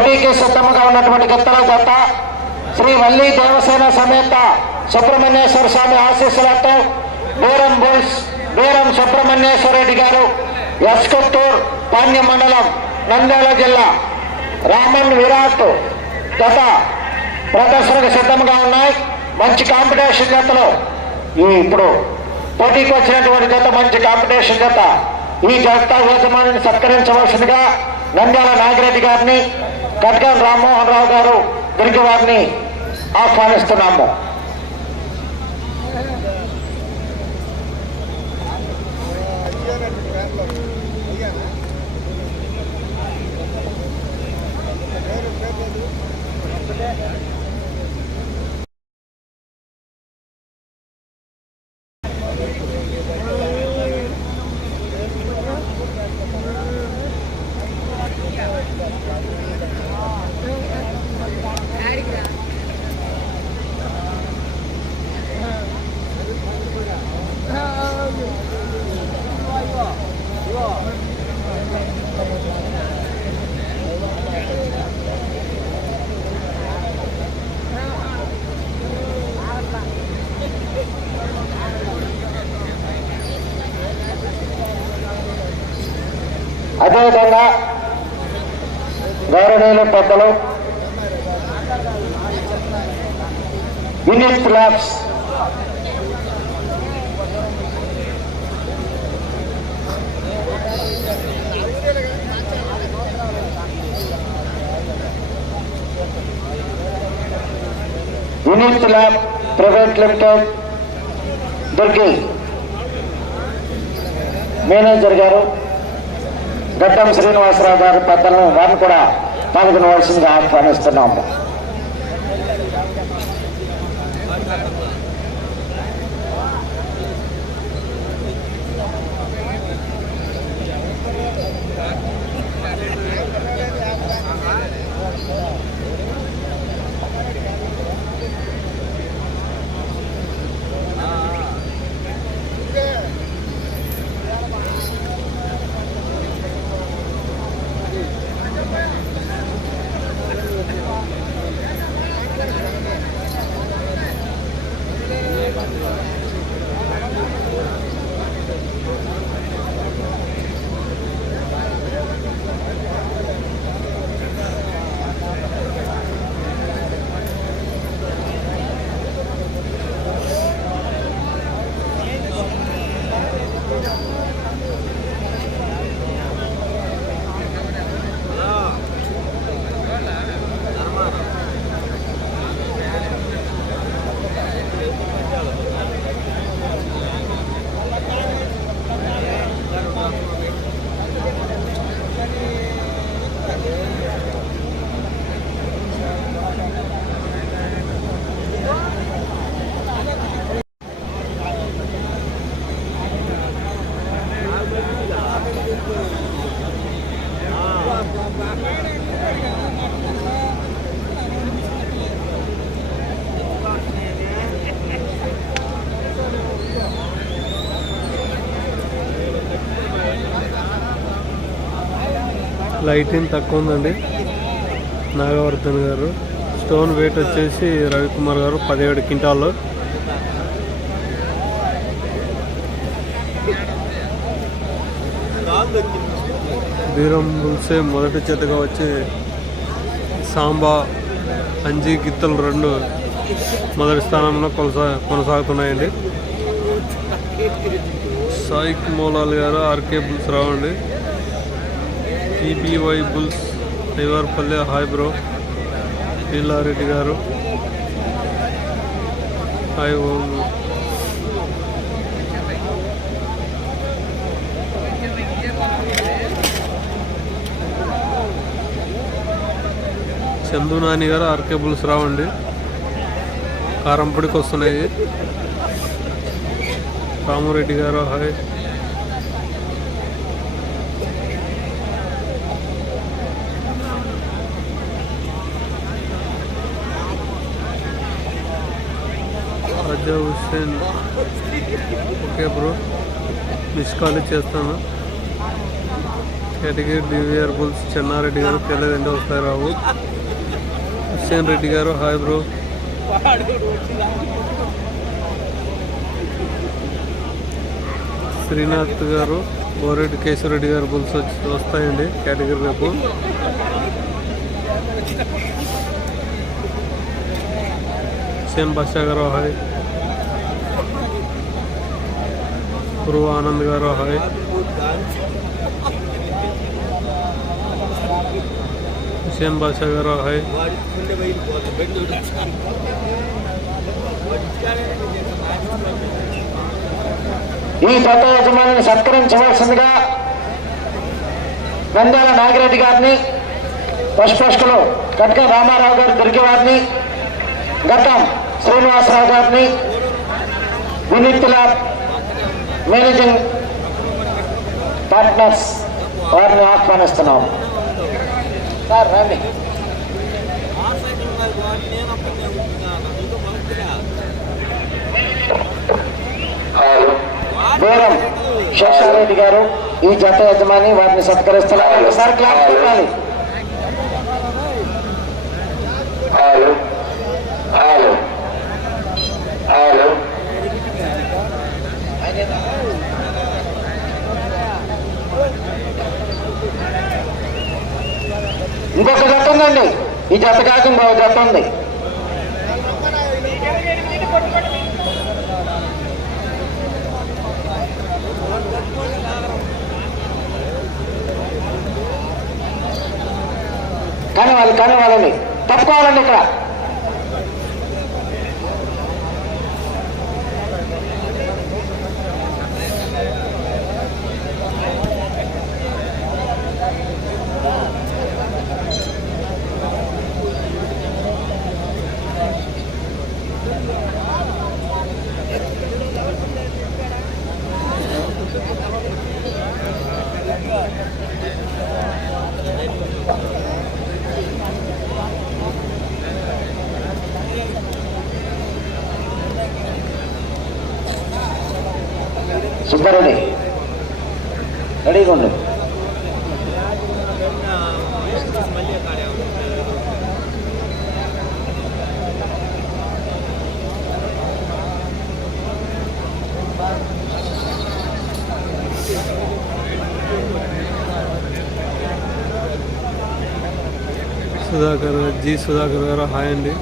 పోటీకి సిద్ధంగా ఉన్నటువంటి గిత్తల జత శ్రీ వల్లి దేవసేన సమేత సుబ్రహ్మణ్యేశ్వర స్వామి ఆశీస్సులతో బీరం బుల్స్ బీరం సుబ్రహ్మణ్యేశ్వర రెడ్డి గారు ఎస్కొత్తూర్ పాణ్య మండలం నంద్యాల జిల్లా రామన్ విరాట్ గత ప్రదర్శనకు సిద్ధంగా ఉన్నాయి. మంచి కాంపిటీషన్ జతలో ఈ ఇప్పుడు పోటీకి వచ్చినటువంటి జత మంచి కాంపిటీషన్ జత. ఈ జత యజమానిని సత్కరించవలసిందిగా నంద్యాల నాగిరెడ్డి గారిని కట్కం రామ్మోహన్ రావు గారు దొరికి వారిని ఆహ్వానిస్తున్నాము. అదేవిధంగా గౌరవనీయులు పెద్దలు unit labs unit lab private limited Durgi manager గారు గడ్డం శ్రీనివాసరావు గారి పెద్దలను వారిని కూడా పాల్గొనవలసిందిగా ఆహ్వానిస్తున్నాము. లైటింగ్ తక్కువ ఉందండి నాగవర్ధన్ గారు. స్టోన్ వెయిట్ వచ్చేసి రవికుమార్ గారు పదిహేడు క్వింటాల్లో. బీరం బుల్సే మొదటి చేతగా వచ్చి సాంబా అంజీ గిత్తలు రెండు మొదటి స్థానంలో కొనసా కొనసాగుతున్నాయండి. సాయిక్ మోలాల్ గారు ఆర్కే బుల్స్ రావండి. T B Y bulls Devarapalle hi bro Pillareddy గారు. హాయ్ ఓం చందు నాని గారు ఆర్కే బుల్స్ రావండి. కారంపొడికి వస్తున్నాయి రామారెడ్డి గారు hi. Raja Hussain okay bro. Miss call చేస్తాను కేటగిరి డివిఆర్ బుల్స్ చెన్నారెడ్డి గారు తెల్లదండి వస్తాయి రావు. హుస్సేన్ రెడ్డి గారు హాయ్ బ్రో. శ్రీనాథ్ గారు బోరెడ్డి కేశవరెడ్డి గారు బుల్స్ వచ్చి వస్తాయండి కేటగిరీ రేపు. సేమ్ బాషా గారు హాయ్. గురువు ఆనంద్ గారు హాయ్. హుసేన్ బాషా గారు హాయ్. ఈ జత యజమానిని సత్కరించవలసిందిగా నంద్యాల నాగిరెడ్డి గారిని పశుపష్కులు కట్క రామారావు గారి దొరికి వారిని గతం శ్రీనివాసరావు గారిని వినీతుల మేనేజింగ్ పార్ట్నర్స్ వారిని ఆహ్వానిస్తున్నాం. సార్ రండి. బేరం శేషారెడ్డి గారు ఈ జత యజమాని వారిని సత్కరిస్తున్నారు. ఒకసారి క్లాస్ పెట్టాలి Alô? Alô? Alô? ఇంకొక జత ఉందండి ఈ జత కాక ఇంకొక జత ఉంది కానీ వాళ్ళు కానీ వాళ్ళని తప్పుకోవాలండి ఇక్కడ. సుధాకర్ గారు హాయ్ అండి.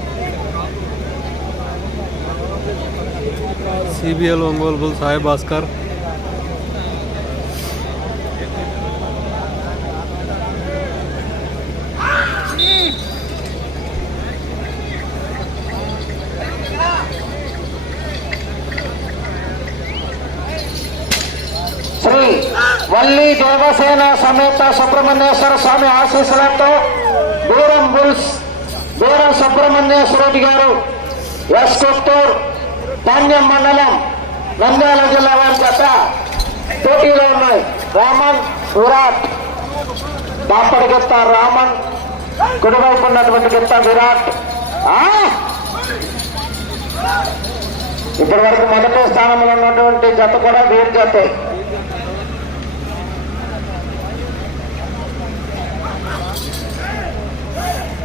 C B L Ongole bulls hi Bhaskar. Sri Valli Devasena సమేత సుబ్రహ్మణ్యేశ్వర స్వామి ఆశీస్సులతో దూరం బుల్స్ దూరం సుబ్రహ్మణ్యేశ్వర రెడ్డి గారు ఎస్ కొత్తూర్ ధాన్యం మండలం నంద్యాల జిల్లా వారి జత పోటీలో ఉన్నాయి. రామన్ విరాట్. బాపడి గిత్త రామన్ కుడివైపు ఉన్నటువంటి గిత్త విరాట్. ఆ! ఇప్పటి వరకు మొదటి స్థానంలో ఉన్నటువంటి జత కూడా వీరి జతే.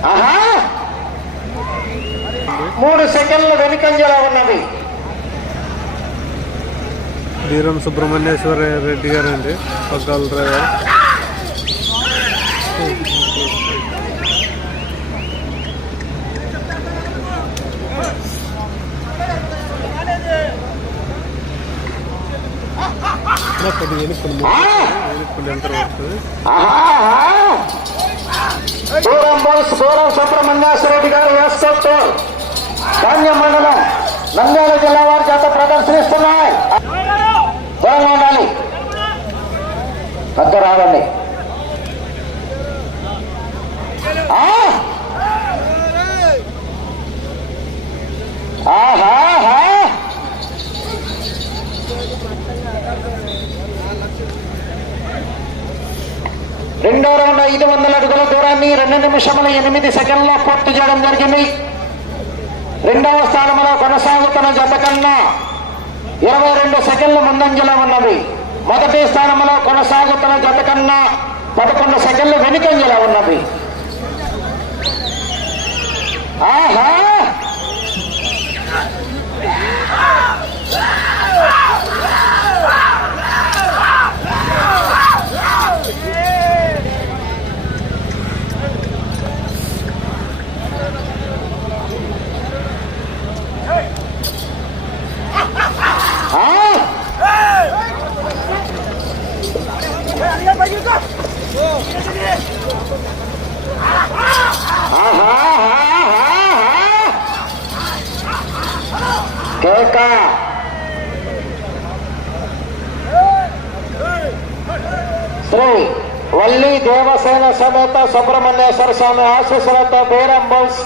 ఆహా! మూడు సెకండ్లు వెనుకంజలో ఉన్నది. బీరం సుబ్రహ్మణ్యేశ్వర రెడ్డి గారు అండి పగ్గాల డ్రైవర్. కొద్దిగా ఎనుక్కుంది ఆ! ఎనుక్కుంది ఎంత వస్తుంది సుబ్రహ్మణ్యేశ్వర రెడ్డి గారు వేసుకోవచ్చు ధాన్యం మండలం నంద్యాల జిల్లా వారి చేత ప్రదర్శనిస్తున్నాయి. దూరంగా ఉండాలి. పెద్ద రావండి ఆ! రెండో రౌండ్ ఐదు వందల అడుగుల దూరాన్ని రెండు నిమిషముల ఎనిమిది సెకండ్లో పూర్తి చేయడం జరిగింది. రెండవ స్థానంలో కొనసాగుతున్న జత కన్నా ఇరవై రెండు సెకండ్ల ముందంజలో ఉన్నది. మొదటి స్థానంలో కొనసాగుతున్న జత కన్నా పదకొండు సెకండ్లు వెనుకంజలా ఉన్నది. ఆహా! కేక శ్రీ వల్లి దేవసేన సమేత సుబ్రహ్మణ్యేశ్వర స్వామి ఆశీస్సులతో బీరం బౌస్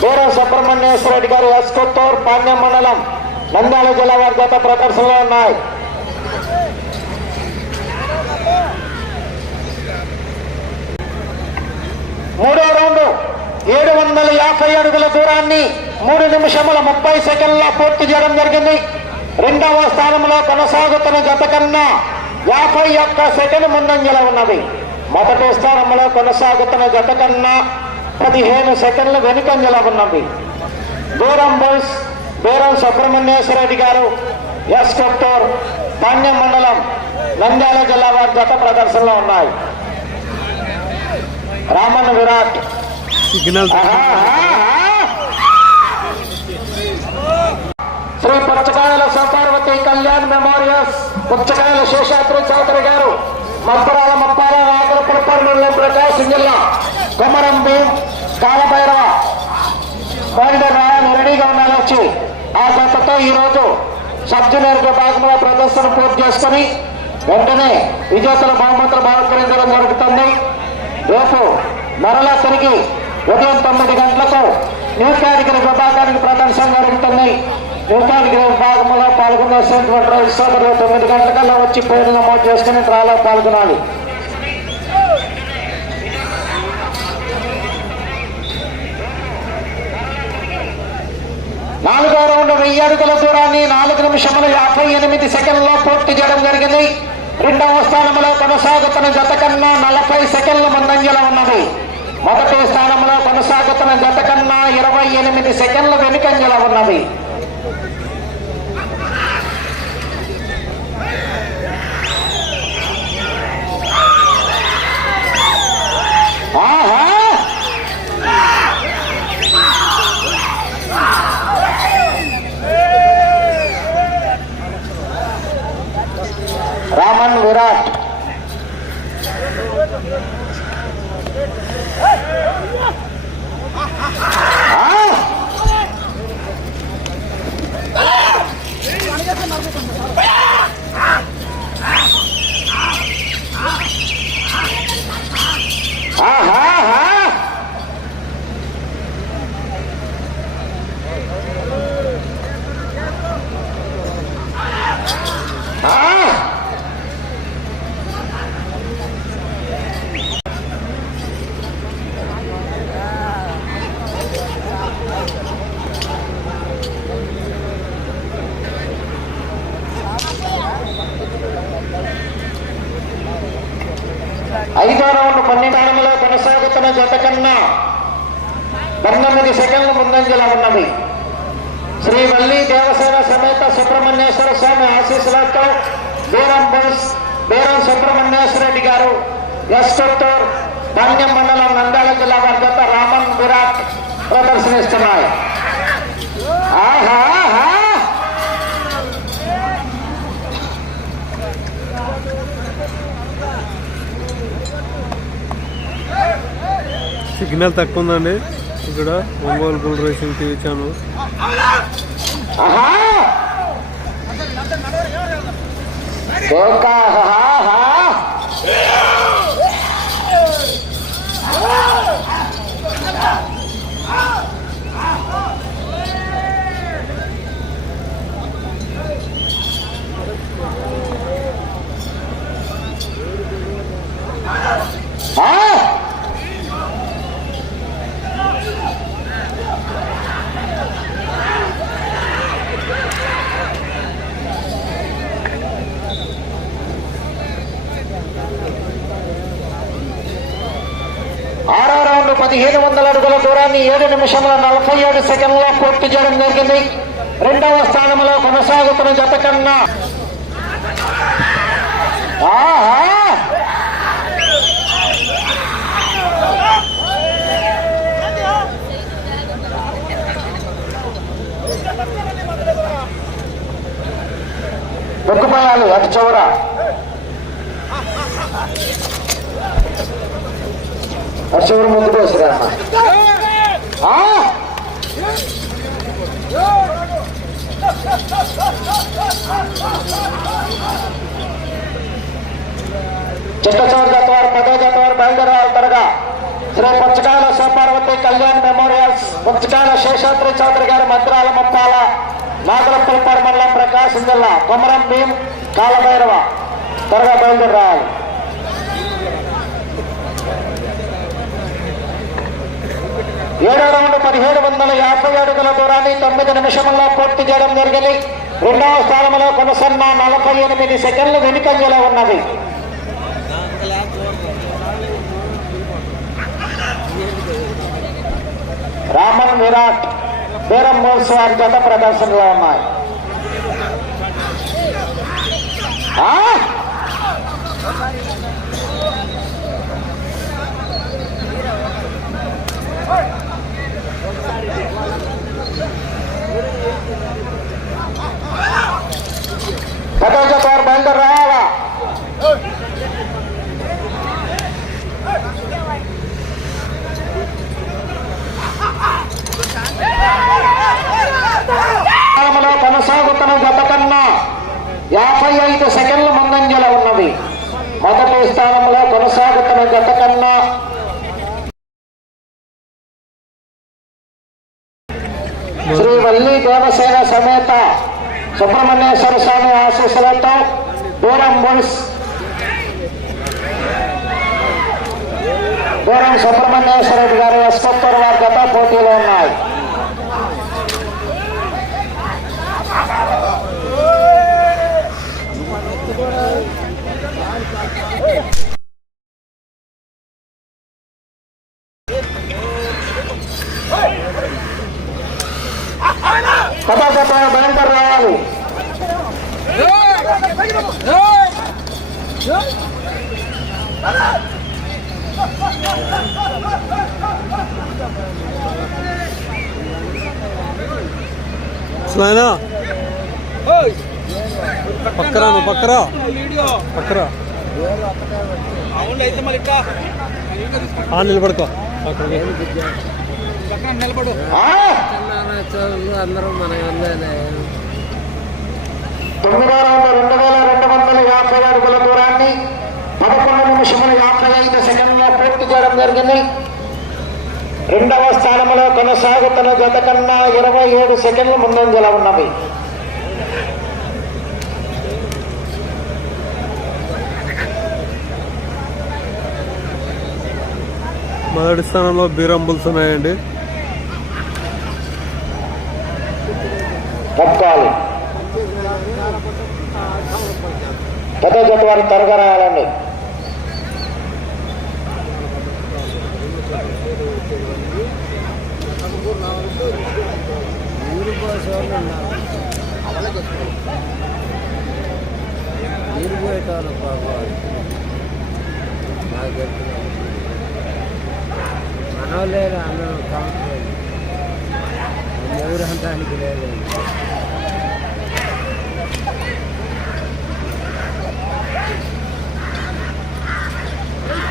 బీరం సుబ్రహ్మణ్యేశ్వర రెడ్డి గారు ఎస్కొత్తూరు పాణ్యం మండలం నంద్యాల జిల్లా వారి గత ప్రదర్శనలో ఉన్నాయి. మూడో రౌండ్ ఏడు వందల యాభై అడుగుల దూరాన్ని మూడు నిమిషముల ముప్పై సెకండ్ల పూర్తి చేయడం జరిగింది. రెండవ స్థానంలో కొనసాగుతున్న జత కన్నా యాభై ఒక్క సెకండ్ ముందంజల ఉన్నది. మొదటి స్థానంలో కొనసాగుతున్న జత కన్నా పదిహేను సెకండ్లు వెనుకంజల ఉన్నది. దూరం బోస్ దూరం సుబ్రహ్మణ్యేశ్వర రెడ్డి గారు ఎస్ కొత్తూర్ పాణ్యం మండలం నంద్యాల జిల్లా వారి జత ప్రదర్శనలో ఉన్నాయి. రామన్ విరాట్. సిగ్నల్ శ్రీ పుచ్చకాయల సంపార్వతి కళ్యాణ్ మెమోరియల్స్ పుచ్చకాయల శేషాద్రి చౌదరి గారు మప్పరాల మప్పాల నాగల పురపర్మంలో ప్రకాశం జిల్లా కొమరం భీం కాలభైరవ. రాయల్ రెడీగా ఉండాలి ఆ జతతో ఈరోజు రోజు విభాగంలో ప్రదర్శన పూర్తి చేసుకుని వెంటనే విజేతల బహుమతులు బహుకరించడం జరుగుతుంది. రేపు మరలా తిరిగి ఉదయం తొమ్మిది గంటలకు న్యూ కేటగిరీ విభాగానికి ప్రదర్శన జరుగుతుంది. న్యూ గ్రహ విభాగంలో పాల్గొన్న రైతు సోదరులు తొమ్మిది గంటలకల్లా వచ్చి పేరు నమోదు చేసుకుని డ్రాలో పాల్గొనాలి. నాలుగో రౌండ్ వెయ్యి అడుగుల దూరాన్ని నాలుగు నిమిషముల యాభై ఎనిమిది సెకండ్లో పూర్తి చేయడం జరిగింది. రెండవ స్థానంలో కొనసాగుతున్న జత కన్నా నలభై సెకండ్ల ముందంజలో ఉన్నది. మొదటి స్థానంలో కొనసాగుతున్న జత కన్నా ఇరవై ఎనిమిది సెకండ్ల వెనుకంజలో ఉన్నది. ఆహా రామన్ విరాట్ ఆ! ఆహాహా! ఆ! ఐదో రౌండ్ పన్నెండు కొనసాగుతున్న జత కన్నా పంతొమ్మిది సెకండ్ల ముందంజల ఉన్నది శ్రీ వల్లి దేవసేన సమేత సుబ్రహ్మణ్యేశ్వర స్వామి ఆశీస్సులతో బీరం బోస్ బీరం సుబ్రహ్మణ్యేశ్వర రెడ్డి గారు ఎస్ కొత్తూర్ ధాన్యం మండలం నంద్యాల జిల్లా వారి జత రామన్ విరాట్ ప్రదర్శనిస్తున్నాయి. ఆహా ఆహా! సిగ్నల్ తక్కువ ఉందండి ఇక్కడ Ongole bull racing TV channel. ఆహా కేక, ఆహా, ఆహా. ఆ రౌండ్ పదిహేను వందల అడుగుల దూరాన్ని ఏడు నిమిషముల నలభై ఏడు సెకండ్లో పూర్తి చేయడం జరిగింది. రెండవ స్థానంలో కొనసాగుతున్న జత కన్నా. ఆహా! అటు చివర అటు ముందుకు ముందు పోసిరా చిట్ట జత వారు పదో జత వారు బయలుదేరాలి త్వరగా. శ్రీ పుచ్చకాయల సోపార్వతి కళ్యాణ్ మెమోరియల్స్ పుచ్చకాయల శేషాద్రి చౌదరి గారి మంత్రాల ముప్పాల నాగలపల్పాడు మండలం ప్రకాశం జిల్లా కొమరం భీం కాలభైరవ. త్వరగా బయలుదేరాలి. ఏడో రౌండ్ పదిహేడు వందల యాభై అడుగుల దూరాన్ని తొమ్మిది నిమిషంలో పూర్తి చేయడం జరిగింది. రెండవ స్థానంలో కొనసన్న నలభై ఎనిమిది సెకండ్లు వెనుకంజలో ఉన్నది. రామన్ విరాట్ వీరం మోర్స్ వారి జత ప్రదర్శనలో ఉన్నాయి ఆ? పదో జత వారు బయలుదేరి రావాలా కాలంలో కొనసాగుతున్న గత కన్నా యాభై ఐదు సెకండ్ల ముందంజలో ఉన్నది మొదటి స్థానంలో కొనసాగుతున్న గత కన్నా శ్రీ వల్లి దేవసేన సమేత సుబ్రహ్మణ్యేశ్వర స్వామి ఆశీస్సులతో దూరం బుల్స్ దూరం సుబ్రహ్మణ్యేశ్వర రెడ్డి గారు ఎస్కొత్తూరు వారి గత పోటీలో ఉన్నాయి కథాకథ బయలుదేరి రావాలి స్నాయనా పక్కరా? పక్కరా? నిలబడుకో. నిలబడు? అందరూ మన తొమ్మిదో రౌండ్ రెండు వేల రెండు వందల యాభై అడుగుల దూరాన్ని పదకొండు నిమిషముల యాభై ఐదు సెకండ్లో పూర్తి చేయడం జరిగింది. రెండవ స్థానంలో కొనసాగుతున్న జత కన్నా ఇరవై ఏడు సెకండ్లు ముందంజలో ఉన్నవి. మొదటి స్థానంలో బీరం బుల్స్ ఉన్నాయండి పెద్ద వారు త్వరగా ఉన్నారు నీరు పోయేటోళ్ళు పాపం నాకు చెప్తున్నాను మనోళ్ళేరు అందరూ కౌంటర్ ఎవరు అంటానికి లేదు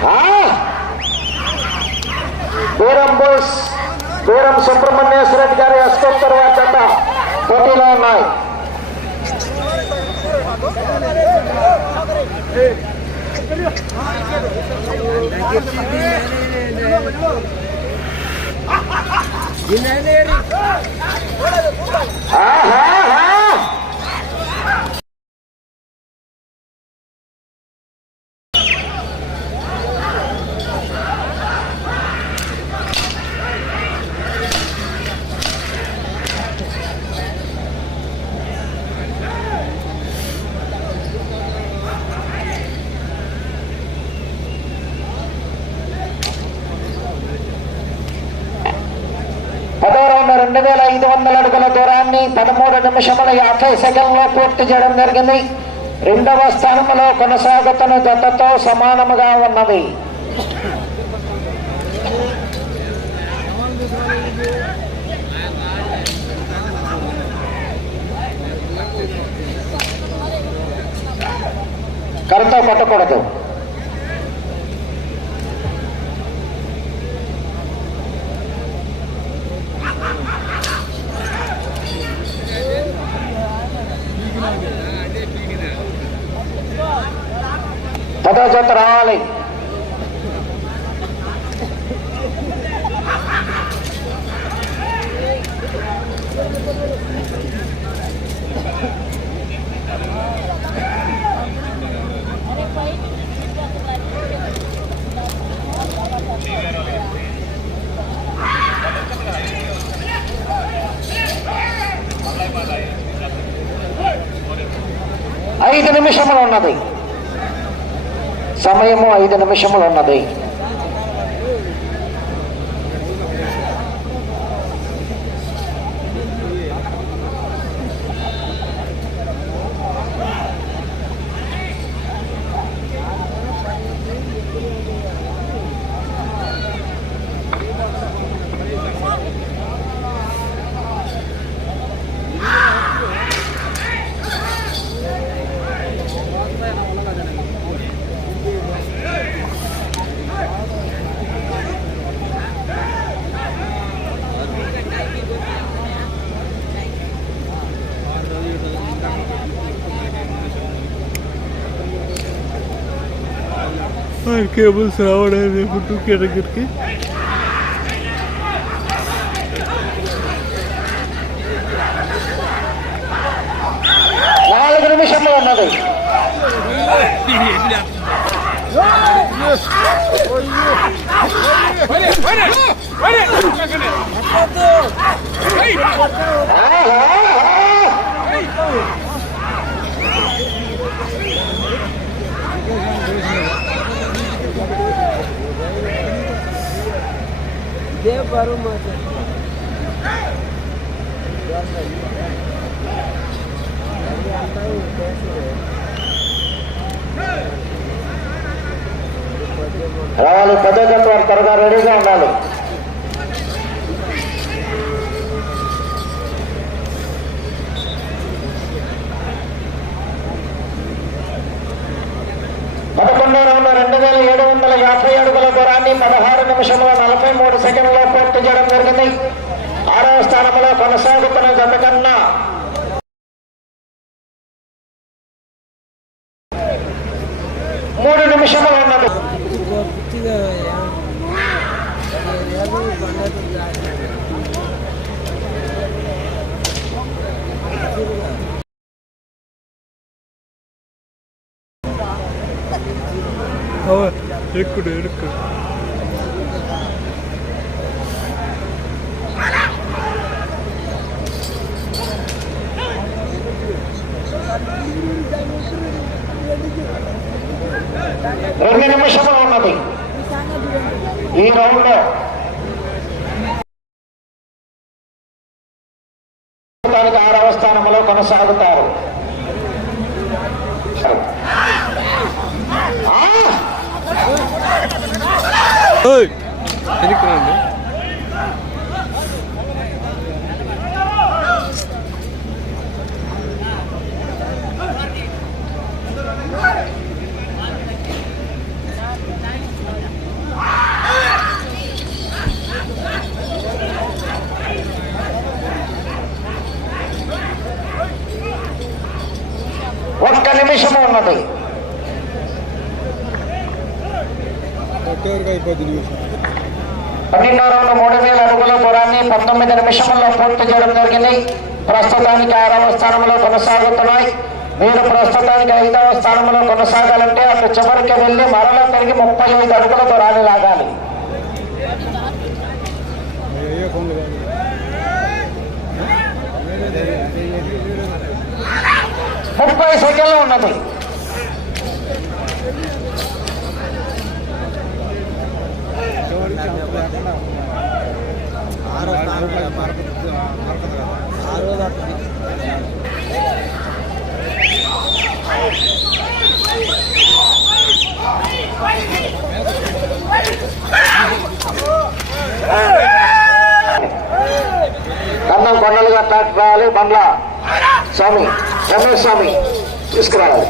ఆ? దూరం బోస్ దూరం సుబ్రహ్మణ్యేశ్వర రెడ్డి గారు ఎస్కొత్తర్ వారి జత పోటీలో ఐదు వందల అడుగుల దూరాన్ని పదమూడు నిమిషముల యాభై సెకండ్లో పూర్తి చేయడం జరిగింది. రెండవ స్థానంలో కొనసాగుతున్న జతతో సమానముగా ఉన్నది. కరతో పట్టకూడదు ఒకటో జత రావాలి ఐదు నిమిషములు ఉన్నది. సమయము ఐదు నిమిషములు ఉన్నది కేబుల్స్ రావడం రేపు టూ కేటగిరికి నాలుగు నిమిషంలో ఉన్నది ఇదే బరువు మాట రావాలి పదో జత వారు త్వరగా రెడీగా ఉండాలి వేల ఏడు వందల యాభై అడుగుల దూరాన్ని పదహారు నిమిషముల నలభై మూడు సెకండ్లో పూర్తి చేయడం జరిగింది. ఆరవ స్థానంలో కొనసాగుతున్న జత కన్నా మూడు నిమిషములు ఉన్నది. ఇంకో Look at it. చేయడం జరిగింది. ప్రస్తుతానికి ఆరవ స్థానంలో కొనసాగుతున్నాయి. మీరు ప్రస్తుతానికి ఐదవ స్థానంలో కొనసాగాలంటే అటు చివరికి వెళ్ళి మరలా తిరిగి ముప్పై ఐదు అడుగులతో దూరాన్ని లాగాలి. ముప్పై సెకండ్లు ఉన్నది. ఆరో స్థానంలో కన్నం కొండలుగా ట్రాక్టర్ రావాలి బండ్ల స్వామి రమేష్ స్వామి తీసుకురావాలి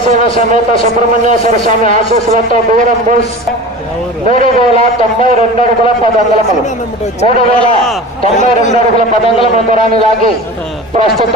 వల్లి సమేత సుబ్రహ్మణ్యేశ్వర స్వామి ఆశీస్సులతో బీరం బుల్స్ మూడు వేల తొంభై రెండు అడుగుల పదంగులములు మూడు వేల తొంభై రెండు అడుగుల పదంగుల దూరాన్ని లాగి ప్రస్తుతం